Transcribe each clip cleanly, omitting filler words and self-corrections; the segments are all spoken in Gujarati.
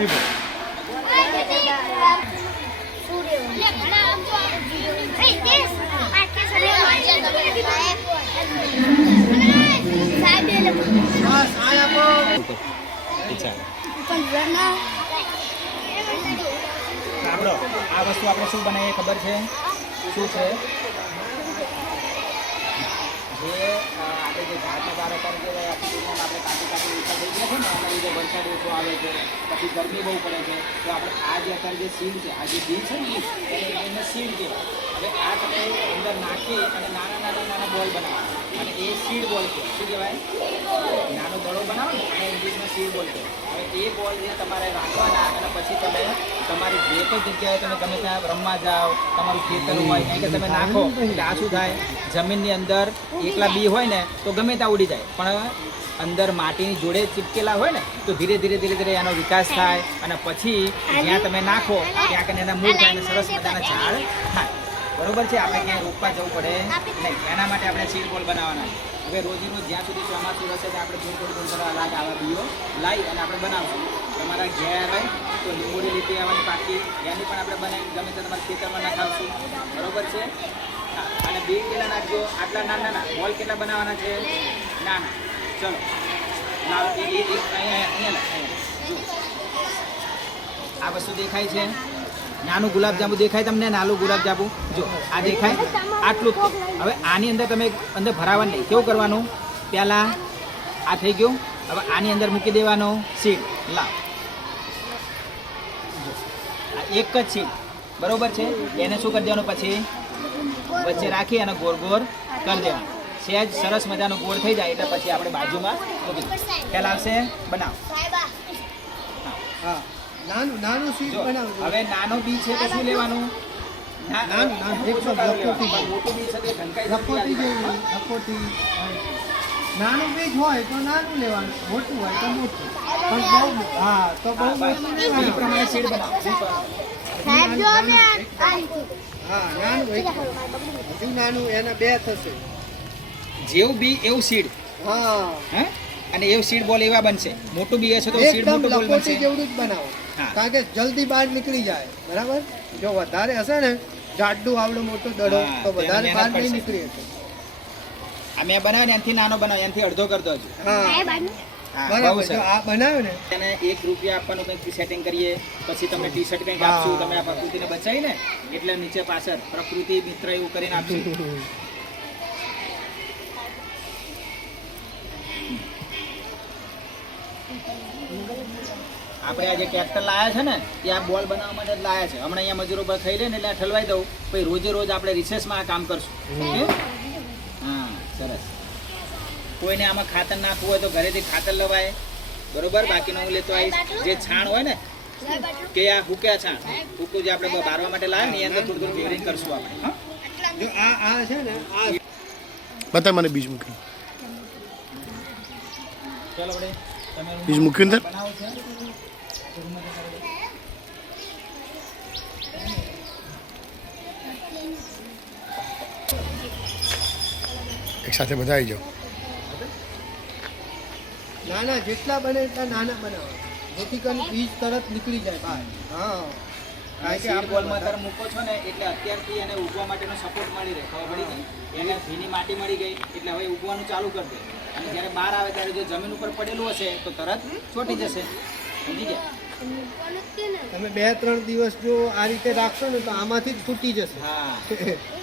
આ વસ્તુ આપણે શું બનાવીએ ખબર છે? શું છે? જે આપણે જે ઝાડના બાર અત્યારે જે આપણે કાપી ઓછા થઈ ગયા છે ને એના લીધે વરસાદ ઓછો આવે છે, પછી ગરમી બહુ પડે છે, તો આપણે આ જે અત્યારે જે સીડ છે, આ જે બી છે ને એને સીડ કહેવાય. હવે આ તમે અંદર નાખી અને નાના બોલ બનાવો અને એ સીડ બોલ છે. શું કહેવાય? નાનો દડો બનાવો ને અને ઇંગ્લિશમાં સીડ બોલ છે. હવે એ બોલ જે તમારે રાખવાના અને પછી તમે તમારી જે પણ જગ્યાએ તમે ગમે ત્યાં રમવા જાઓ, તમારું ખેતર હોય કારણ કે તમે નાખો એટલે આ શું થાય? જમીનની અંદર એકલા બી હોય ને તો ગમે ત્યાં ઉડી જાય, પણ અંદર માટીની જોડે ચીપકેલા હોય ને તો ધીરે ધીરે એનો વિકાસ થાય અને પછી જ્યાં તમે નાખો ત્યાં કને એના મૂળ થાય અને સરસ મજાના ઝાડ થાય. બરોબર છે? આપણે ક્યાંય રોપવા જવું પડે નહીં. એના માટે આપણે સીડ બોલ બનાવવાના. હવે રોજ જ્યાં સુધી ચોમાસું રહેશે ત્યાં આપણે થોડું અલગ આવા બીઓ લાવી અને આપણે બનાવશું. તમારા ઘેર હોય તો લીંબોડી લીટી આવવાની પાકી એની પણ આપણે બનાવી ગમે તે તમારા ખેતરમાં નખાવશું. બરોબર છે? અને બી કેટલા નાખજો? આટલા નાના બોલ કેટલા બનાવવાના છે? નાના. ચલો લાવ અહીંયા આ વસ્તુ દેખાય છે? નાનું ગુલાબજાંબુ દેખાય તમને? નાનું ગુલાબજાંબુ જો આ દેખાય? આટલું. હવે આની અંદર તમે અંદર ભરાવાનું નહીં. કેવું કરવાનું? પહેલાં આ થઈ ગયું. હવે આની અંદર મૂકી દેવાનો સીડ. લાવ આ એક જ સીડ. બરોબર છે? એને શું કરી દેવાનું? પછી વચ્ચે રાખી અને ગોળ કરી દેવાનું. સહેજ સરસ મજાનો ગોળ થઈ જાય એટલે પછી આપણે બાજુમાં મૂકી દઈએ. ખ્યાલ આવશે? બનાવો. હા, નાનું સીડ બનાવો. હવે નાનો બી છે તો શું લેવાનું? નાનું બીજ હોય તો નાનું લેવાનું, મોટું હોય તો મોટું. પણ બહુ તો બહુ મોટું લેવાનું. પ્રમાણે સીડ બનાવો. હજુ નાનું એના બે થશે. જેવું બી એવું સીડ. હા, અને એવું સીડ બોલ એવા બનશે. મોટું બી હશે તો સીડ મોટું બોલ બનશે. જેવડું જ બનાવો કારણ કે જલ્દી બહાર નીકળી જાય. બરાબર? જો વધારે હશે ને જાડું આવડું મોટું દડો તો વધારે બહાર નહીં નીકળી શકે. આ મેં બનાવ્યો ને એનાથી નાનો બનાવ્યો, એનાથી અડધો કરતો હજુ. બરાબર. જો આ બનાવ્યો ને એને ₹1 આપવાનું કંઈક સેટિંગ કરીએ, પછી તમને ટી શર્ટ કંઈક આપશું. તમે આ પ્રકૃતિને બચાવી ને એટલે નીચે પાછળ પ્રકૃતિ મિત્ર એવું કરીને આપશું. આપણે આ જે ટ્રેક્ટર લાયા છે ને એ આ બોલ બનાવવા માટે જ લાયા છે. હમણાં અહીંયા મજૂરો પર થઈ લે ને એટલે ઠલવાઈ દઉં. પછી રોજ આપણે રિસેસમાં આ કામ કરશું. હા, સરસ. કોઈને આમાં ખાતર નાખવું હોય તો ઘરેથી ખાતર લવાય. બરોબર? બાકીનો હું લેતો આવીશ. જે છાણ હોય ને કે આ હુક્યા છાણ હુકું જે આપણે બારવા માટે લાવે ને એ અંદર થોડું ફેવરિંગ કરશું આપણે. જો આ છે ને આ બતા મને બીજ મૂકી. ચલો આપણે તમે બીજ મૂકી અંદર બનાવો છે. એક સાથે બધા આવી જાઓ. નાના જેટલા બને એટલા નાના બનાવો જેથી કરીને બીજ તરત નીકળી જાય બહાર. હા, કારણ કે આ બોલમાં તમે મૂકો છો ને એટલે અત્યારથી એને ઉગવા માટેનો સપોર્ટ મળી રહે. ખબર પડી ગઈ? એને ભીની માટી મળી ગઈ એટલે હવે ઉગવાનું ચાલુ કરી દે. અને જ્યારે બહાર આવે ત્યારે જો જમીન ઉપર પડેલું હશે તો તરત ચોટી જશે. સમજી ગયા? તમે 2-3 દિવસ જો આ રીતે રાખશો ને તો આમાંથી જ ફૂટી જશે. હા,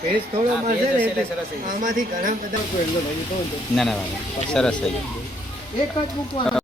ભેજ થોડો મળશે ને એટલે સરસ થઈ જશે. આમાંથી ઘણા બધા ના સરસ થઈ ગયું. એક જ મૂકવાનો.